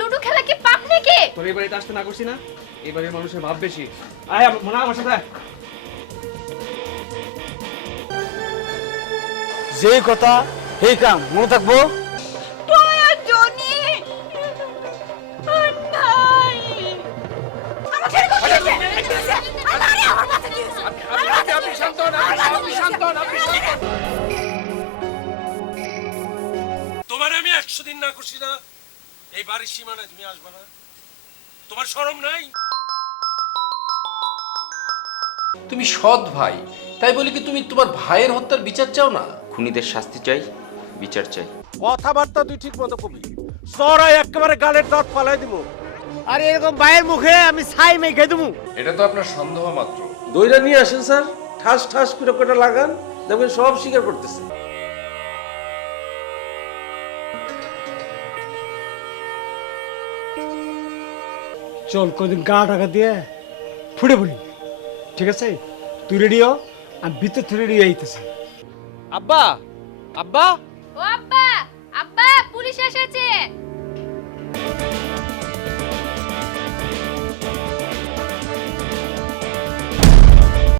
Ludo খেলা কি পাপ নাকি? তোর এই বাড়িতে আসতে না করছি না? এই বাড়ির মানুষের ভাব বেশি। আয় মনে আমার সাথে আয়। যেই কথা সেই কাম মনে থাকবো। দয়া জনি নাই আমার ছেড়ে কোথায় গেছে? আরে আমার কাছে কি হইছে? আপনি শান্ত হন, আপনি শান্ত হন। তোমার আমি 100 দিন না করছি না এই বাড়ির সীমানায় তুমি আসবে না? তোমার শরম নাই? তুমি সৎ ভাই, তাই বলি কি তুমি তোমার ভাইয়ের হত্যার বিচার চাও না? খুনিদের শাস্তি চাই, বিচার চাই। কথাবার্তা তুই ঠিক মতো কবি, সরাই একেবারে গালের দাঁত ফালাই দিব। আর এরকম বাইরের মুখে আমি ছাই মেখে দেবো। এটা তো আপনার সন্দেহ মাত্র। দইটা নিয়ে আসেন স্যার, ঠাস ঠাস করে কোটা লাগান, দেখবেন সব স্বীকার করতেছে। চল কদিন গা টাকা দিয়ে ফুটে পড়ি, ঠিক আছে? তুই রেডি হ, আমি ভিতর থেকে রেডি আইতেছি। আব্বা, আব্বা, ও আব্বা, আব্বা পুলিশ এসেছে।